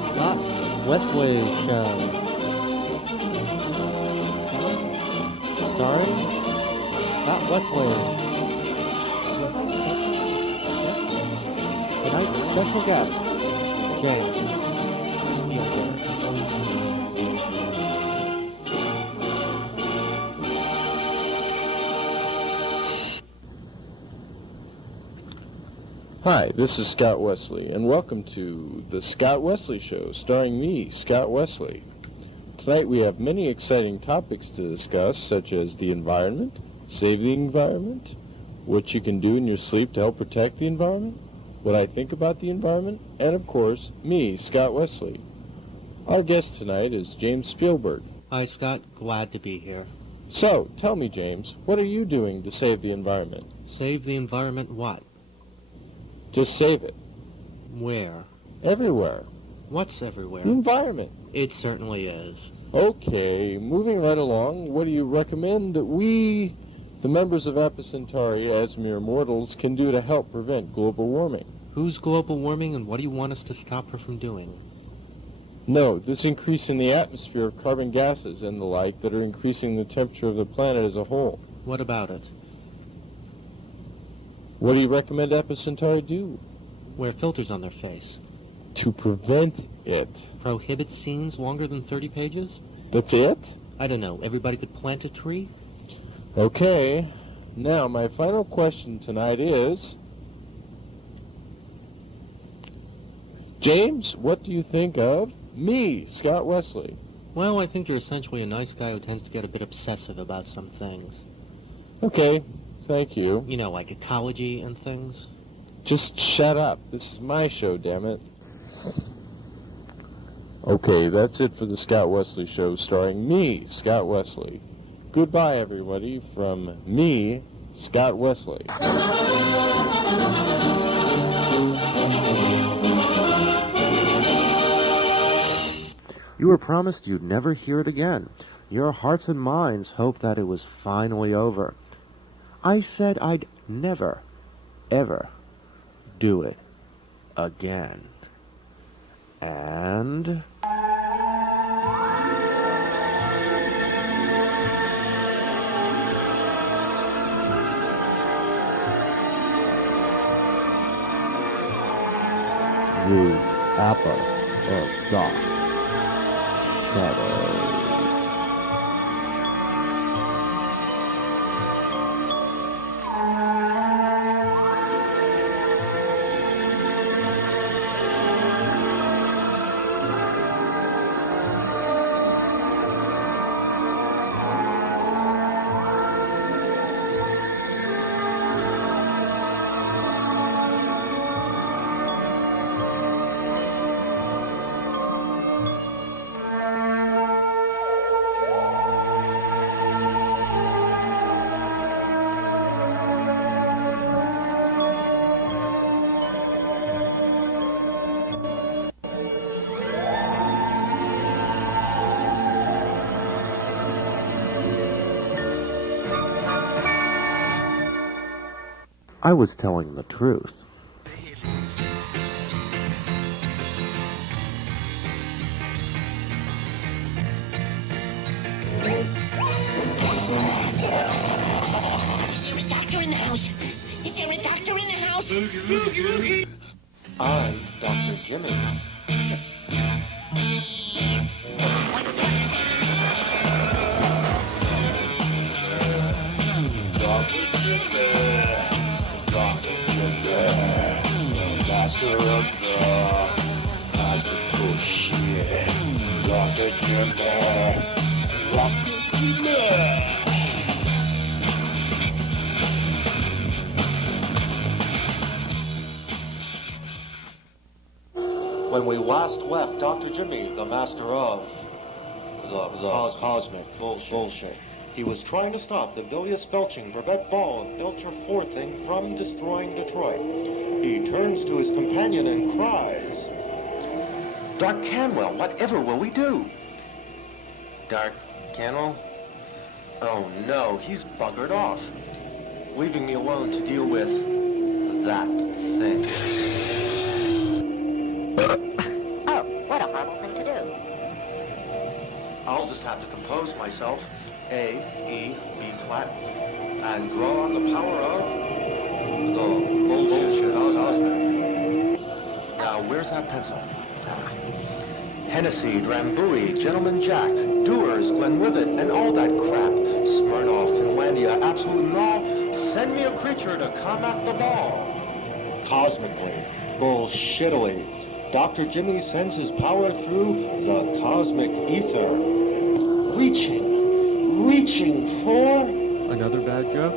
Scott Wesley Show. Starring Scott Wesley. Tonight's special guest, James Spielberg. Hi, this is Scott Wesley, and welcome to The Scott Wesley Show, starring me, Scott Wesley. Tonight we have many exciting topics to discuss, such as the environment, save the environment, what you can do in your sleep to help protect the environment, what I think about the environment, and of course, me, Scott Wesley. Our guest tonight is James Spielberg. Hi, Scott. Glad to be here. So, tell me, James, what are you doing to save the environment? Save the environment what? Just save it. Where? Everywhere. What's everywhere? The environment. It certainly is. Okay, moving right along, what do you recommend that we, the members of BAP Centauri, as mere mortals, can do to help prevent global warming? Who's global warming, and what do you want us to stop her from doing? No, this increase in the atmosphere of carbon gases and the like that are increasing the temperature of the planet as a whole. What about it? What do you recommend BAP Centauri do? Wear filters on their face. To prevent it. Prohibit scenes longer than 30 pages? That's it? I don't know. Everybody could plant a tree? Okay. Now, my final question tonight is, James, what do you think of me, Scott Wesley? Well, I think you're essentially a nice guy who tends to get a bit obsessive about some things. Okay, thank you. You know, like ecology and things. Just shut up. This is my show, damn it. Okay, that's it for the Scott Wesley Show, starring me, Scott Wesley. Goodbye, everybody, from me, Scott Wesley. You were promised you'd never hear it again. Your hearts and minds hoped that it was finally over. I said I'd never, ever do it again. And the apple of dark shadows. I was telling the truth. Is there a doctor in the house? Boogie. I'm Dr. Jimmy. Dr. Jimmy. Dr. Jimmy. Master of the cosmic bullshit. Dr. Jimmy. Dr. Jimmy. When we last left Dr. Jimmy, the master of the cosmic bullshit, he was trying to stop the bilious belching Brevet ball of Belcher 4 thing from destroying Detroit. He turns to his companion and cries, "Dark Canwell, whatever will we do?" Dark Canwell? Oh no, he's buggered off, leaving me alone to deal with that thing. Oh, what a horrible thing to do. I'll just have to compose myself. A, E, B flat, and draw on the power of the bullshit cosmic. Now, where's that pencil? Hennessy, Drambuie, Gentleman Jack, Doers, Glenlivet, and all that crap. Smirnoff, Finlandia, Absolute Law. Send me a creature to combat the ball. Cosmically, bullshittily, Dr. Jimmy sends his power through the cosmic ether. Reaching for... Another bad joke?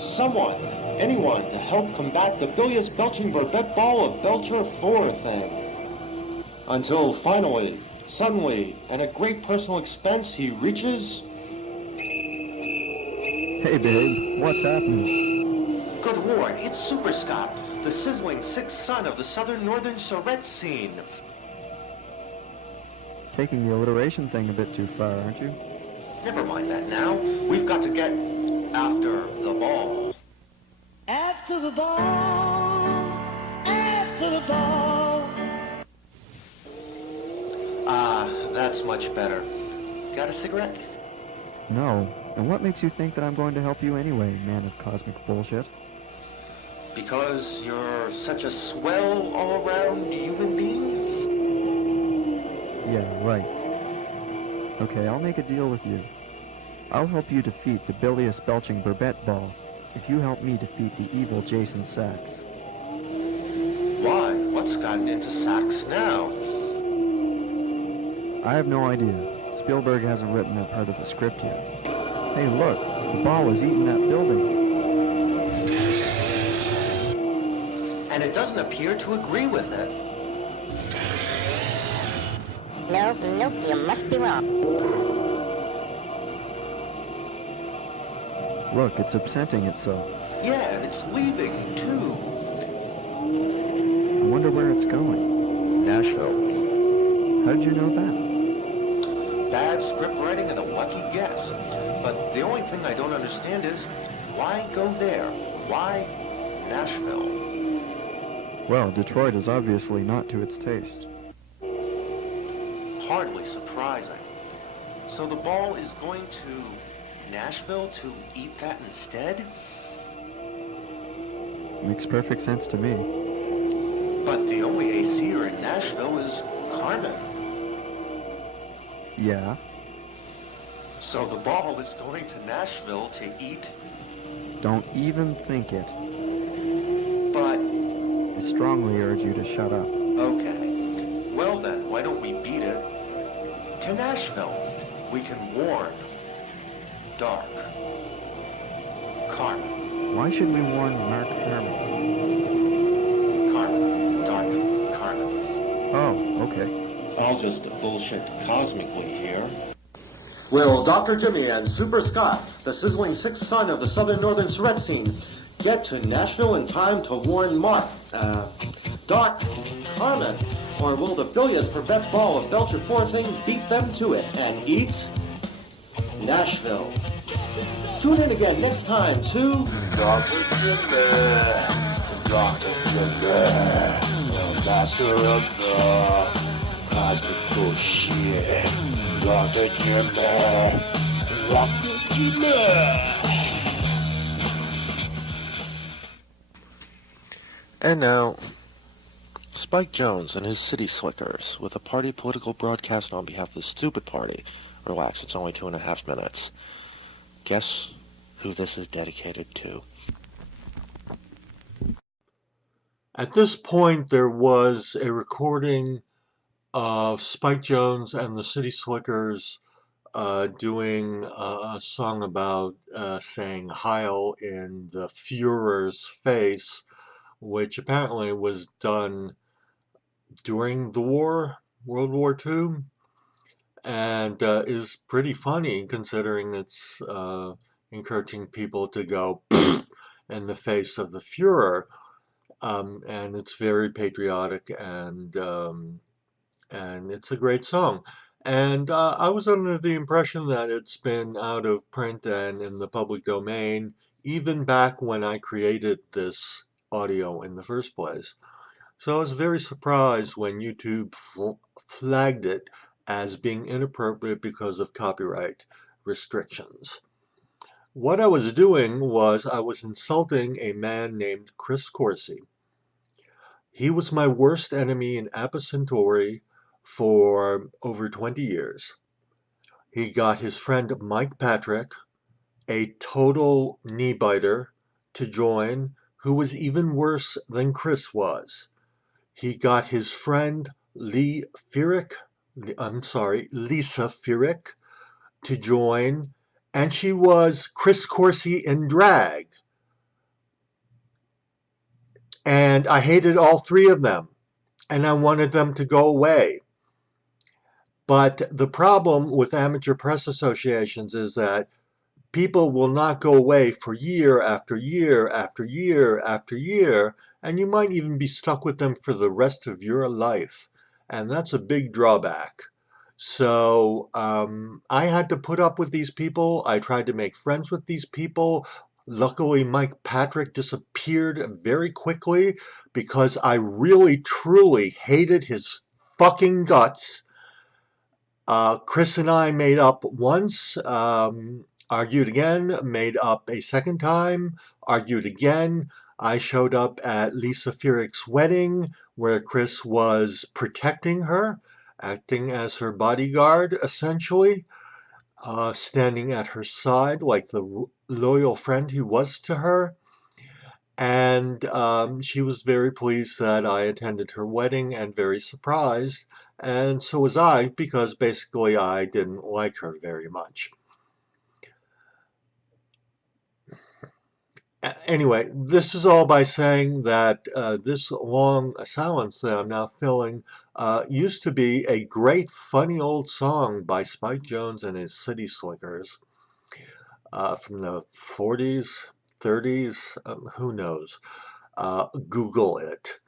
someone, anyone, to help combat the bilious belching Burbette ball of Belcher 4 thing. Until finally, suddenly, and at great personal expense, he reaches... Hey, babe, what's happening? Good Lord, it's Super Scott, the sizzling sixth son of the southern northern Surrette scene. Taking the alliteration thing a bit too far, aren't you? Never mind that now. We've got to get after the ball. After the ball, after the ball. Ah, that's much better. Got a cigarette? No. And what makes you think that I'm going to help you anyway, man of cosmic bullshit? Because you're such a swell all-around human being? Yeah, right. Okay, I'll make a deal with you. I'll help you defeat the bilious belching Burbette ball if you help me defeat the evil Jason Sachs. Why? What's gotten into Sachs now? I have no idea. Spielberg hasn't written that part of the script yet. Hey, look, the ball is eating that building. And it doesn't appear to agree with it. Nope, you must be wrong. Look, it's absenting itself. Yeah, and it's leaving, too. I wonder where it's going. Nashville. How did you know that? Bad script writing and a lucky guess. But the only thing I don't understand is, why go there? Why Nashville? Well, Detroit is obviously not to its taste. Hardly surprising. So the ball is going to Nashville to eat that instead? Makes perfect sense to me. But the only ACer in Nashville is Carmen. Yeah? So the ball is going to Nashville to eat... Don't even think it. But... I strongly urge you to shut up. okay. Well then, why don't we beat it to Nashville? We can warn Dark Carmen. Why should we warn Mark Harmon? Carmen. Dark Carmen. Oh, okay. I'll just bullshit cosmically here. Will Dr. Jimmy and Super Scott, the sizzling sixth son of the southern northern Surrette scene, get to Nashville in time to warn Mark, Dark Carmen? Or will the bilious Burbette ball of Belcher 4 thing beat them to it and eat Nashville? Tune in again next time to Dr. Jimmy, Dr. Jimmy, the master of the cosmic bullshit. Dr. Jimmy, Dr. Jimmy. And now, Spike Jones and his City Slickers with a party political broadcast on behalf of the stupid party. Relax, it's only 2.5 minutes. Guess who this is dedicated to? At this point, there was a recording of Spike Jones and the City Slickers doing a song about saying Heil in the Fuhrer's face, which apparently was done during the war, World War II, and is pretty funny considering it's encouraging people to go in the face of the Fuhrer, and it's very patriotic, and it's a great song. And I was under the impression that it's been out of print and in the public domain even back when I created this audio in the first place. So I was very surprised when YouTube flagged it as being inappropriate because of copyright restrictions. What I was doing was I was insulting a man named Chris Corsi. He was my worst enemy in Centauri for over 20 years. He got his friend Mike Patrick, a total knee-biter, to join, who was even worse than Chris was. He got his friend Lisa Furyk to join, and she was Chris Corsi in drag. And I hated all three of them, and I wanted them to go away. But the problem with amateur press associations is that people will not go away for year after year after year after year, and you might even be stuck with them for the rest of your life. And that's a big drawback. So I had to put up with these people. I tried to make friends with these people. Luckily, Mike Patrick disappeared very quickly because I really, truly hated his fucking guts. Chris and I made up once, argued again, made up a second time, argued again. I showed up at Lisa Furyk's wedding where Chris was protecting her, acting as her bodyguard, essentially, standing at her side like the loyal friend he was to her. And she was very pleased that I attended her wedding and very surprised. And so was I, because basically I didn't like her very much. Anyway, this is all by saying that this long silence that I'm now filling used to be a great, funny old song by Spike Jones and his City Slickers from the 40s, 30s, who knows. Google it.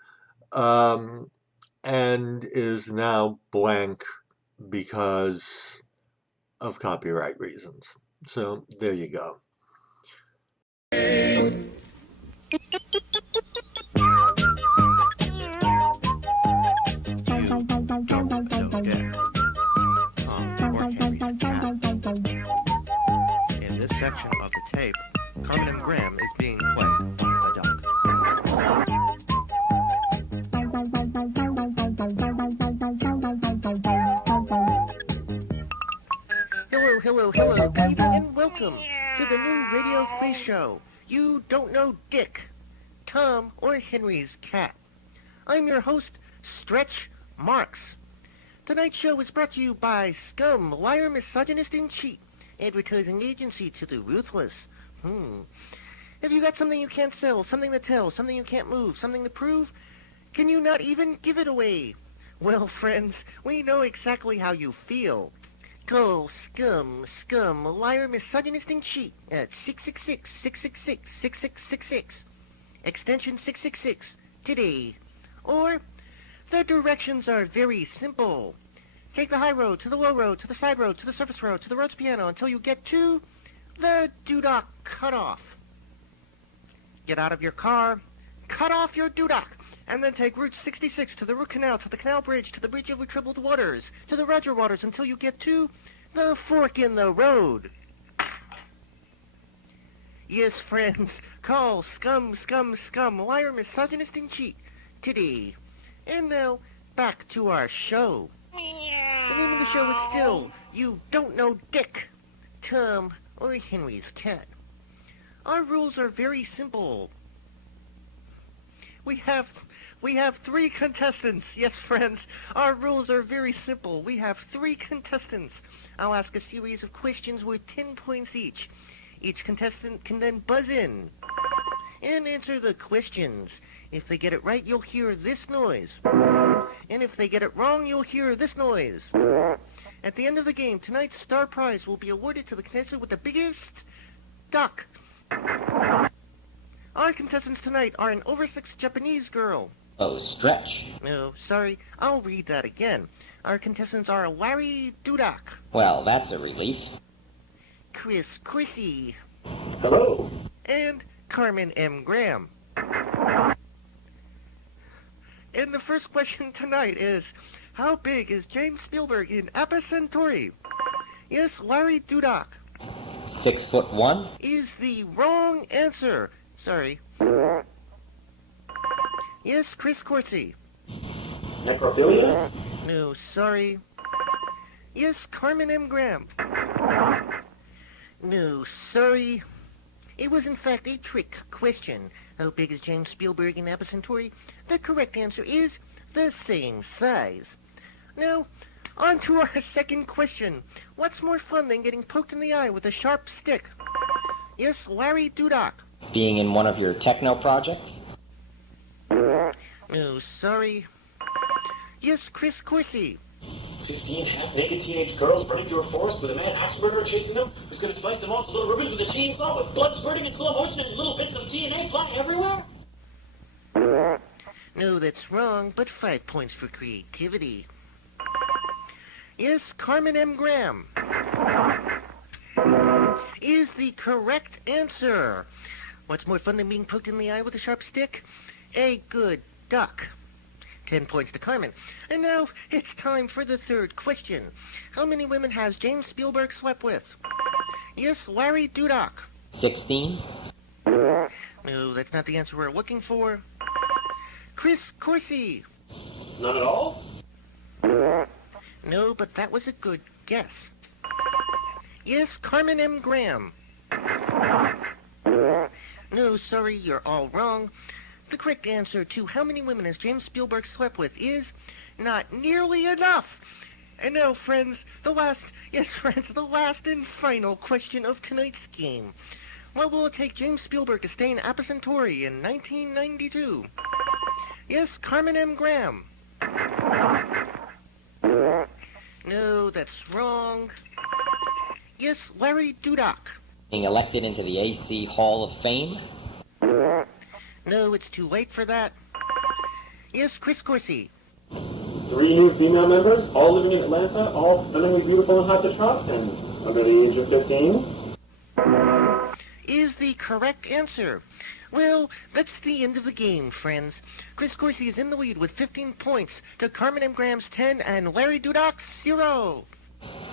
And is now blank because of copyright reasons. So there you go. In this section of the tape, Carmen M. Graham is being played by a duck. Hello, good evening, and welcome to the new radio quiz show, You Don't Know Dick, Tom or Henry's Cat. I'm your host, Stretch Marks. Tonight's show is brought to you by Scum, Liar, Misogynist, and Cheat, advertising agency to the ruthless. Have you got something you can't sell, something to tell, something you can't move, something to prove? Can you not even give it away? Well, friends, we know exactly how you feel. Call Scum, Liar, Misogynist, and Cheat at 666-666-6666, extension 666, today. Or, the directions are very simple. Take the high road, to the low road, to the side road, to the surface road, to the Rhodes piano until you get to the doodock cutoff. Get out of your car, cut off your doodock, and then take Route 66 to the Root Canal, to the Canal Bridge, to the Bridge over Troubled Waters, to the Roger Waters until you get to the fork in the road. Yes, friends, call Scum, Liar, Misogynist, and Cheat today. And now, back to our show. The name of the show is still You Don't Know Dick, Tom or Henry's Cat. Our rules are very simple. We have 3 contestants. Yes, friends, our rules are very simple. We have 3 contestants. I'll ask a series of questions worth 10 points each. Each contestant can then buzz in and answer the questions. If they get it right, you'll hear this noise. And if they get it wrong, you'll hear this noise. At the end of the game, tonight's star prize will be awarded to the contestant with the biggest duck. Our contestants tonight are an over 6 Japanese girl. Oh, Stretch. No, sorry, I'll read that again. Our contestants are Larry Dudok. Well, that's a relief. Chris Chrissy. Hello. And Carmen M. Graham. And the first question tonight is, how big is James Spielberg in Centauri? Yes, Larry Dudok 6'1". is the wrong answer. Sorry. Yes, Chris Corsi. Necrophilia? No, sorry. Yes, Carmen M. Graham. No, sorry. It was in fact a trick question. How big is James Spielberg in Centauri? The correct answer is the same size. Now, on to our second question. What's more fun than getting poked in the eye with a sharp stick? Yes, Larry Dudok. Being in one of your techno projects? No, sorry. Yes, Chris Corsi. 15 half-naked teenage girls running through a forest with a mad axe murderer chasing them who's going to slice them all to little ribbons with a chainsaw with blood spurting in slow motion and little bits of TNA flying everywhere? No, that's wrong, but 5 points for creativity. Yes, Carmen M. Graham is the correct answer. What's more fun than being poked in the eye with a sharp stick? A good duck. 10 points to Carmen. And now it's time for the third question. How many women has James Spielberg slept with? Yes, Larry Dudok. 16. No, that's not the answer we're looking for. Chris Corsi. None at all? No, but that was a good guess. Yes, Carmen M. Graham. No, sorry, you're all wrong. The correct answer to how many women has James Spielberg slept with is not nearly enough. And now, friends, the last and final question of tonight's game. What will it take James Spielberg to stay in Centauri in 1992? Yes, Carmen M. Graham. No, that's wrong. Yes, Larry Dudok. Being elected into the AC Hall of Fame? No, it's too late for that. Yes, Chris Corsi. 3 new female members, all living in Atlanta, all stunningly beautiful and hot to trot, and under the age of 15. Is the correct answer. Well, that's the end of the game, friends. Chris Corsi is in the lead with 15 points to Carmen M. Graham's 10 and Larry Dudok's 0.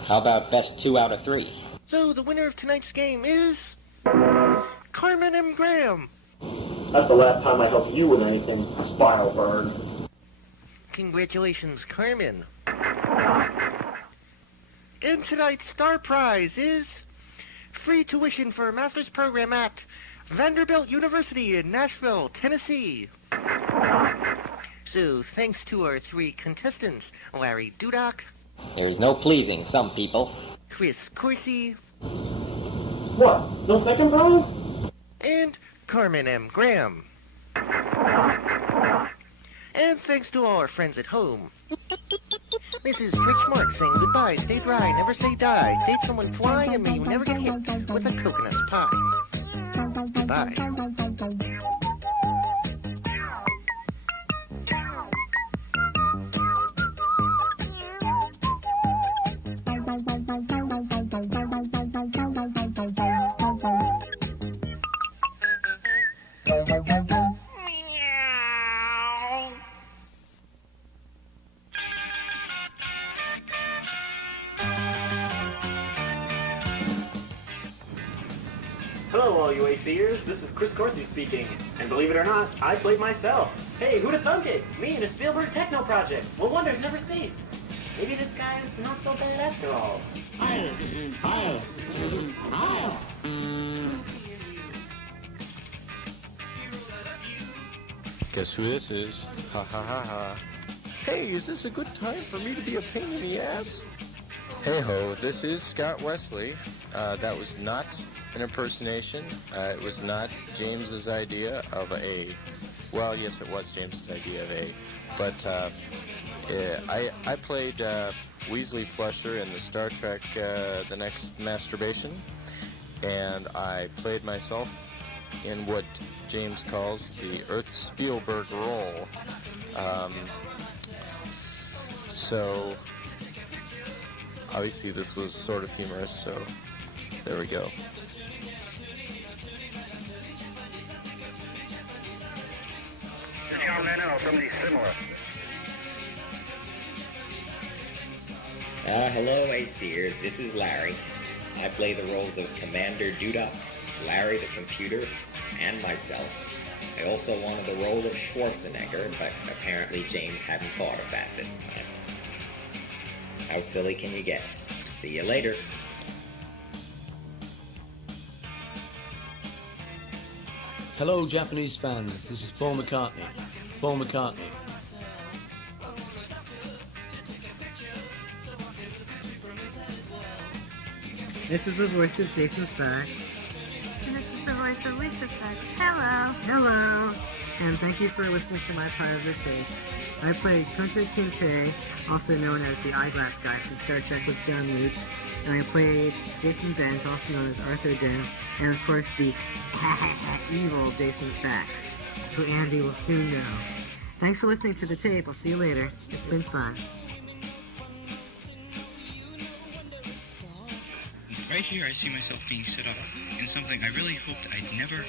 How about best 2 out of 3? So the winner of tonight's game is Carmen M. Graham. That's the last time I helped you with anything, Spielberg. Congratulations, Carmen. And tonight's star prize is free tuition for a master's program at Vanderbilt University in Nashville, Tennessee. So thanks to our 3 contestants, Larry Dudok. There's no pleasing some people. Chris Corsi. What? No second prize? And Carmen M. Graham. And thanks to all our friends at home. This is Twitch Mark saying goodbye, stay dry, never say die, date someone fly, and may you never get hit with a coconut pie. Bye. Hello, all you ACers. This is Chris Corsi speaking. And believe it or not, I played myself. Hey, who'd have thunk it? Me and a Spielberg techno project. Well, wonders never cease. Maybe this guy's not so bad after all. Guess who this is? Ha ha ha ha. Hey, is this a good time for me to be a pain in the ass? Hey ho, this is Scott Wesley. That was not an impersonation. It was not James's idea of a... Well, yes, it was James's idea of a... But I played Weasley Flusher in the Star Trek The Next Masturbation. And I played myself in what James calls the Earth Spielberg role. So, obviously this was sort of humorous, so there we go. John Lennon or somebody similar. Hello, ACers. This is Larry. I play the roles of Commander Duda, Larry the computer, and myself. I also wanted the role of Schwarzenegger, but apparently James hadn't thought of that this time. How silly can you get? See you later. Hello, Japanese fans. This is Paul McCartney. Paul McCartney. This is the voice of Jason Sachs. And this is the voice of Lisa Sachs. Hello. Hello. And thank you for listening to my part of the tape. I played Kunta Kinte, also known as the Eyeglass Guy from Star Trek with John Luke. And I played Jason Benz, also known as Arthur Dent. And of course the evil Jason Sachs, who Andy will soon know. Thanks for listening to the tape. I'll see you later. It's been fun. Right here, I see myself being set up in something I really hoped I'd never,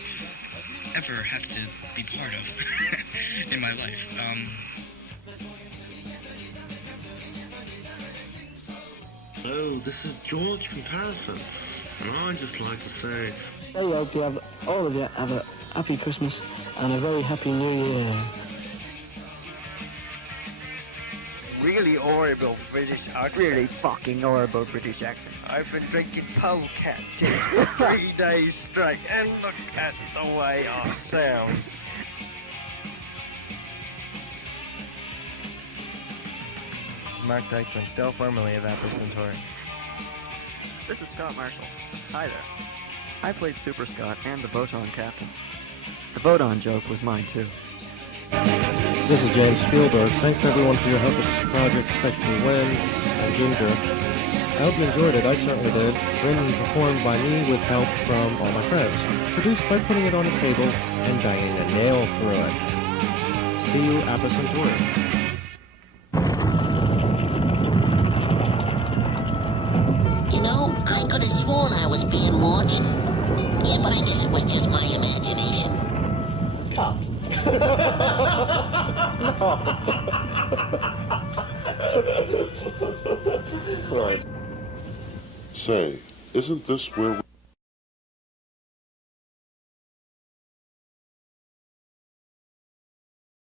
ever have to be part of in my life. Hello, this is George from Patterson, and I'd just like to say... I hope you have, all of you have a happy Christmas and a very happy New Year. Really horrible British accent. Really fucking horrible British accent. I've been drinking polecat tea for 3 days straight, and look at the way I sound. Mark Dykeman, still formerly of Apple Centauri. This is Scott Marshall. Hi there. I played Super Scott and the Boton Captain. The Boton joke was mine too. This is James Spielberg. Thanks to everyone for your help with this project, especially Wynn and Ginger. I hope you enjoyed it. I certainly did. Written and performed by me with help from all my friends. Produced by putting it on a table and banging a nail through it. See you, Apple Centauri. You know, I could have sworn I was being watched. Yeah, but I guess it was just my imagination. Cut. Right. Say, isn't this where we...